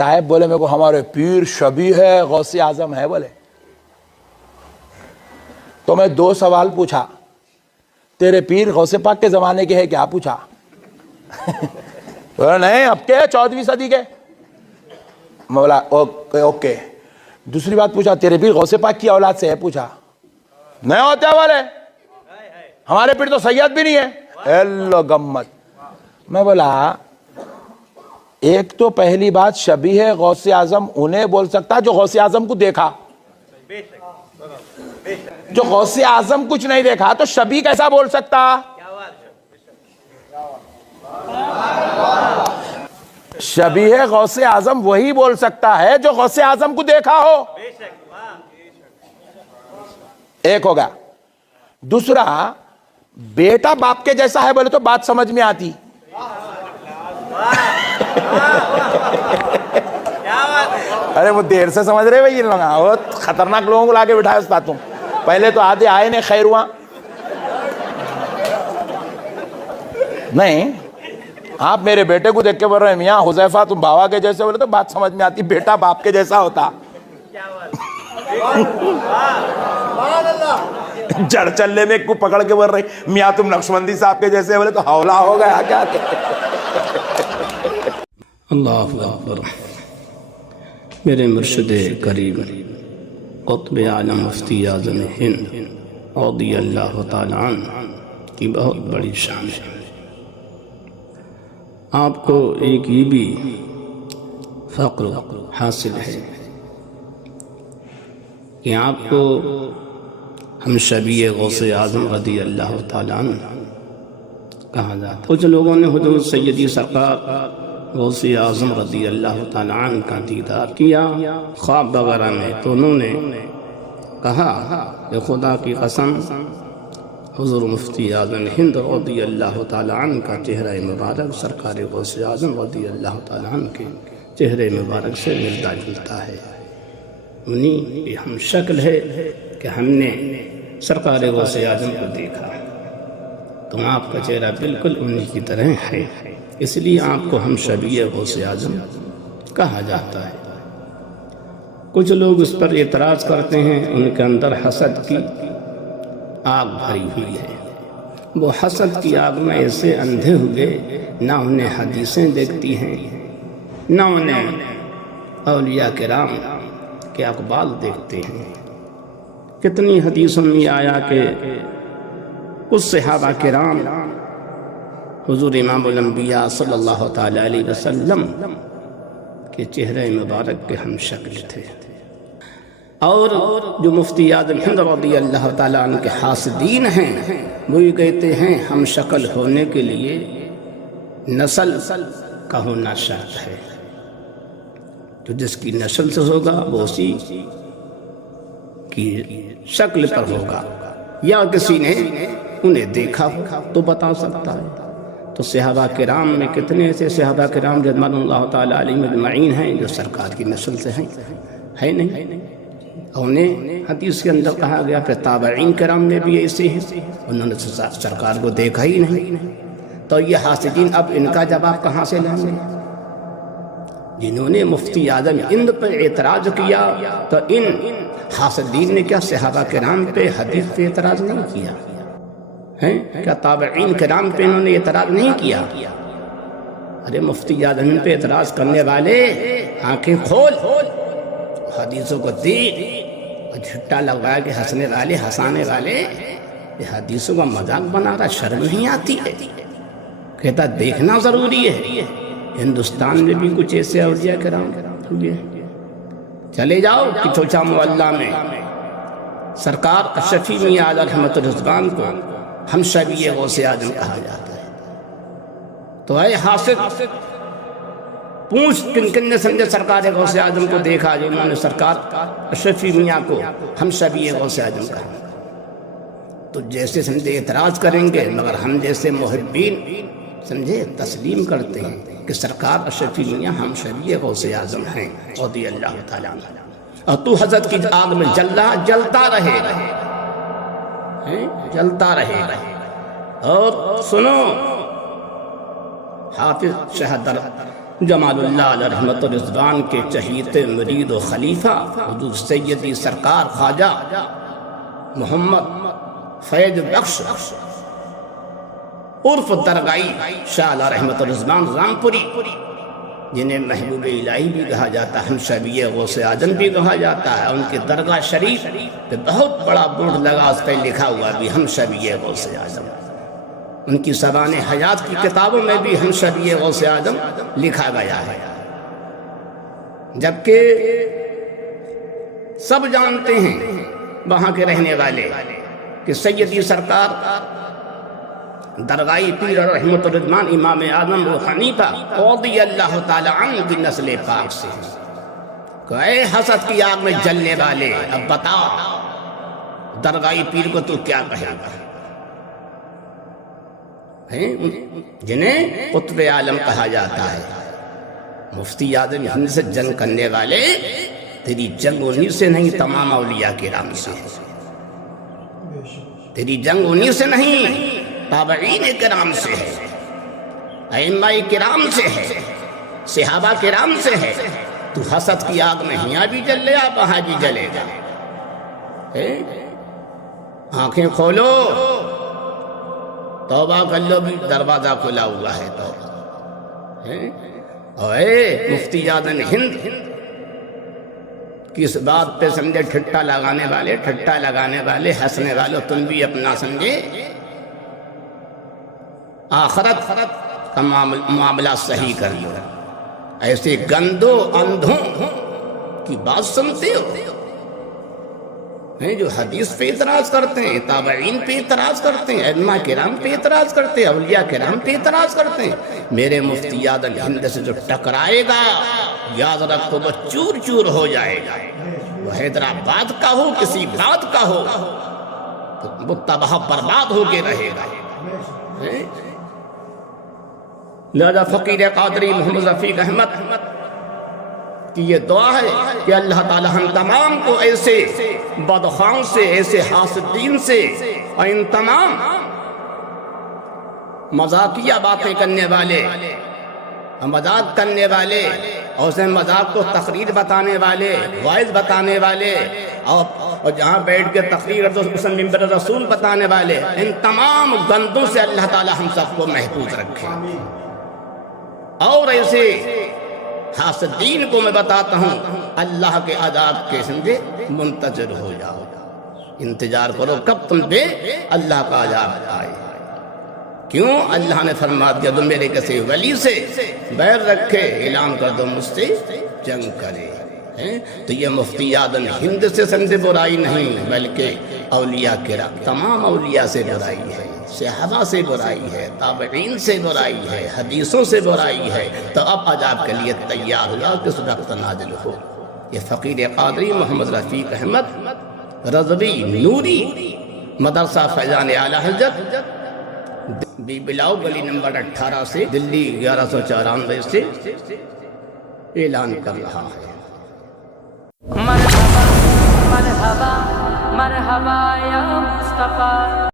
صاحب بولے میرے کو ہمارے پیر شبیہ ہے غوث اعظم ہے بولے. تو میں 2 سوال پوچھا, تیرے پیر غوث پاک کے زمانے کے ہے کیا پوچھا؟ نہیں اب کے 14ویں صدی کے. میں بولا اوکے. دوسری بات پوچھا تیرے پیر غوث پاک کی اولاد سے ہے پوچھا؟ نہیں ہوتے والے, ہمارے پیر تو سید بھی نہیں ہے. ایلو گمت. میں بولا ایک تو پہلی بات شبیہ ہے غوث اعظم انہیں بول سکتا جو غوث اعظم کو دیکھا, جو غوث اعظم کچھ نہیں دیکھا تو شبیہ کیسا بول سکتا؟ شبیہ غوث اعظم وہی بول سکتا ہے جو غوث اعظم کو دیکھا ہو. ایک ہوگا. دوسرا, بیٹا باپ کے جیسا ہے بولے تو بات سمجھ میں آتی. ارے وہ دیر سے سمجھ رہے بھائی یہ لوگ, بہت خطرناک لوگوں کو لا کے بٹھائے استاد تم. پہلے تو آدھے آئے نے خیر ہوا نہیں. آپ میرے بیٹے کو دیکھ کے بول رہے ہیں میاں حذیفہ تم بابا کے جیسے بولے تو بات سمجھ میں آتی. بیٹا باپ کے جیسا ہوتا. جڑ چلے میں کو پکڑ کے بول رہے میاں تم نقشبندی صاحب کے جیسے بولے تو حولہ ہو گیا کیا. اللہ اکبر. میرے مرشد کریم قطب عالم مفتی اعظم ہند رضی اللہ تعالی عنہ کی بہت بڑی شان ہے. آپ کو ایک یہ بھی فخر حاصل ہے کہ آپ کو ہم شبیہ غوث اعظم رضی اللہ تعالی عنہ کہا جاتا. کچھ لوگوں نے حضور سیدی سرکار غوث اعظم رضی اللہ تعالی عنہ کا دیدار کیا خواب وغیرہ میں, تو انہوں نے کہا کہ خدا کی قسم حضور مفتی اعظم ہند رضی اللہ تعالی عنہ کا چہرہ مبارک سرکار غوث اعظم رضی اللہ تعالی عنہ کے چہرے مبارک سے ملتا جلتا ہے. انہیں یہ ہم شکل ہے کہ ہم نے سرکار غوث اعظم کو دیکھا, تو آپ کا چہرہ بالکل انہی کی طرح ہے, اس لیے آپ کو ہم شبیہ غوث اعظم کہا جاتا ہے. کچھ لوگ اس پر اعتراض کرتے ہیں, ان کے اندر حسد کی آگ بھری ہوئی ہے. وہ حسد کی آگ میں ایسے اندھے ہوئے, نہ انہیں حدیثیں دیکھتی ہیں نہ انہیں اولیاء کرام کے اقوال دیکھتے ہیں. کتنی حدیثوں میں آیا کہ اس صحابہ کرام حضور امام الانبیاء صلی اللہ تعالی علیہ وسلم کے چہرے مبارک کے ہم شکل تھے. اور جو مفتی اعظم ہند رضی اللہ تعالیٰ عنہ کے حاسدین ہیں وہ یہ کہتے ہیں ہم شکل ہونے کے لیے نسل کا ہونا شرط ہے. جو جس کی نسل سے ہوگا وہ اسی کی شکل پر ہوگا, یا کسی نے انہیں دیکھا ہو تو بتا سکتا ہے. تو صحابہ کرام میں کتنے ایسے صحابہ کرام رضوان اللہ تعالیٰ علیہم اجمعین ہیں جو سرکار کی نسل سے ہیں؟ ہے نہیں. انہیں حدیث کے اندر کہا گیا پھر تابعین کرام میں بھی ایسے ہیں, انہوں نے سرکار کو دیکھا ہی نہیں. تو یہ حاسدین اب ان کا جواب کہاں سے لیں گے؟ جنہوں نے مفتی اعظم ہند پر اعتراض کیا تو ان حاسدین نے کیا صحابہ کرام پہ حدیث پہ اعتراض نہیں کیا ہے؟ کیا تابعین کرام پہ انہوں نے اعتراض نہیں کیا؟ ارے مفتی اعظم پہ اعتراض کرنے والے آنکھیں کھول, حدیثوں کو دیکھ, اور جھٹا لگا کے ہنسنے والے ہنسانے والے یہ حدیثوں کا مذاق بنا رہا, شرم نہیں آتی ہے؟ کہتا دیکھنا ضروری ہے. ہندوستان میں بھی کچھ ایسے اولیاء کرام ہوئے. چلے جاؤ کہ چوچا محلہ میں سرکار اشرفی میاں اعلی رحمت الرضوان کو ہم شبیہ غوث اعظم کہا جاتا ہے. تو اے حاسد پوچھ کن کن نے سمجھے سرکار غوث اعظم کو دیکھا جو انہوں نے سرکار اشرفی میاں کو ہم شبیہ غوث اعظم کہا. تو جیسے سمجھے اعتراض کریں گے, مگر ہم جیسے محبین سمجھے تسلیم کرتے ہیں کہ سرکار اشرفی میاں ہم شبیہ غوث اعظم ہیں رضی اللہ تعالیٰ عنہ. اور تو حضرت کی آگ میں جلتا رہے گا, جلتا رہے گا. اور سنو, حافظ شہدر جمال اللہ علیہ رحمت الرضوان کے چہیتے مرید و خلیفہ حضور سیدی سرکار خواجہ محمد فیض بخش عرف درگائی شاہ علیہ رحمت الرضوان رامپوری، جنہیں محبوب الہی بھی کہا جاتا ہے، ہمشبی غوث اعظم بھی کہا جاتا ہے، ان کی درگاہ شریف پہ بہت بڑا بورڈ لگا، اس پہ لکھا ہوا بھی ہمشبی غوث اعظم۔ ان کی سبان حیات کی کتابوں میں بھی ہمشبی غوث اعظم لکھا گیا ہے، جبکہ سب جانتے ہیں وہاں کے رہنے والے کہ سیدی سرکار درگاہی پیر رحمت الرحمن امام اعظم ابو حنیفہ رضی اللہ تعالی عنہ کی نسل پاک سے ہیں کہ اے حسد کی آگ میں جلنے والے، اب بتا درگاہی پیر کو تو کیا کہے گا؟ جنہیں قطب عالم کہا جاتا ہے، مفتی اعظم ہند سے جنگ کرنے والے، تیری جنگ انہی سے نہیں تمام اولیاء کرام سے، تیری جنگ انہی سے نہیں تابعین کرام سے ہے، ائمہ کرام سے ہے، صحابہ کرام سے ہے۔ تو حسد کی آگ میں یہاں بھی جل لے، آپ وہاں بھی جلے گا۔ آنکھیں کھولو، توبہ کر لو، بھی دروازہ کھلا ہوا ہے توبہ۔ اے مفتی اعظم ہند کس بات پہ سمجھے ٹھٹا لگانے والے ہنسنے والے، تم بھی اپنا سمجھے آخرت کا معاملہ صحیح کر لو۔ ایسے گندوں اندھوں کی بات سنتے ہو جو حدیث پہ اعتراض کرتے ہیں، تابعین پہ اعتراض کرتے ہیں، ائمہ کرام پہ اعتراض کرتے ہیں، اولیاء کرام پہ اعتراض کرتے ہیں۔ میرے مفتی اعظم ہند سے جو ٹکرائے گا یاد رکھو وہ چور چور ہو جائے گا، وہ حیدرآباد کا ہو کسی بات کا ہو، وہ تباہ برباد ہو کے رہے گا۔ لہذا فقیر قادری محمد رفیق احمد کی یہ دعا ہے کہ اللہ تعالی ہم تمام کو ایسے بدخواہوں سے، ایسے حاسدین سے اور ان تمام مذاقیہ باتیں کرنے والے، مذاق کرنے والے اور اسے مذاق کو تقریر بتانے والے، وائز بتانے والے اور جہاں بیٹھ کے تقریر منبر رسول بتانے والے، ان تمام گندوں سے اللہ تعالی ہم سب کو محفوظ رکھے۔ اور ایسے حاسدین کو میں بتاتا ہوں اللہ کے عذاب کے سمجھے منتظر ہو جاؤ، انتظار کرو کب تم پہ اللہ کا عذاب آئے۔ کیوں؟ اللہ نے فرما دیا تم میرے کسی ولی سے بیر رکھے، اعلان کر دو مجھ سے جنگ کرے۔ تو یہ مفتی اعظم ہند سے سمجھے برائی نہیں، بلکہ اولیاء کرام تمام اولیاء سے برائی ہے، صحابہ سے برائی ہے، تابعین سے برائی ہے، حدیثوں سے برائی ہے۔ تو اب عذاب کے لیے تیار ہو جاؤ کس وقت نازل ہو۔ یہ فقیر قادری محمد رفیق احمد رضوی نوری مدرسہ فیضان اعلی حضرت بی بلاؤ گلی نمبر 18 سے دلی 1194 سے اعلان کر رہا ہے۔ مرحبا مرحبا مرحبا یا مصطفیٰ۔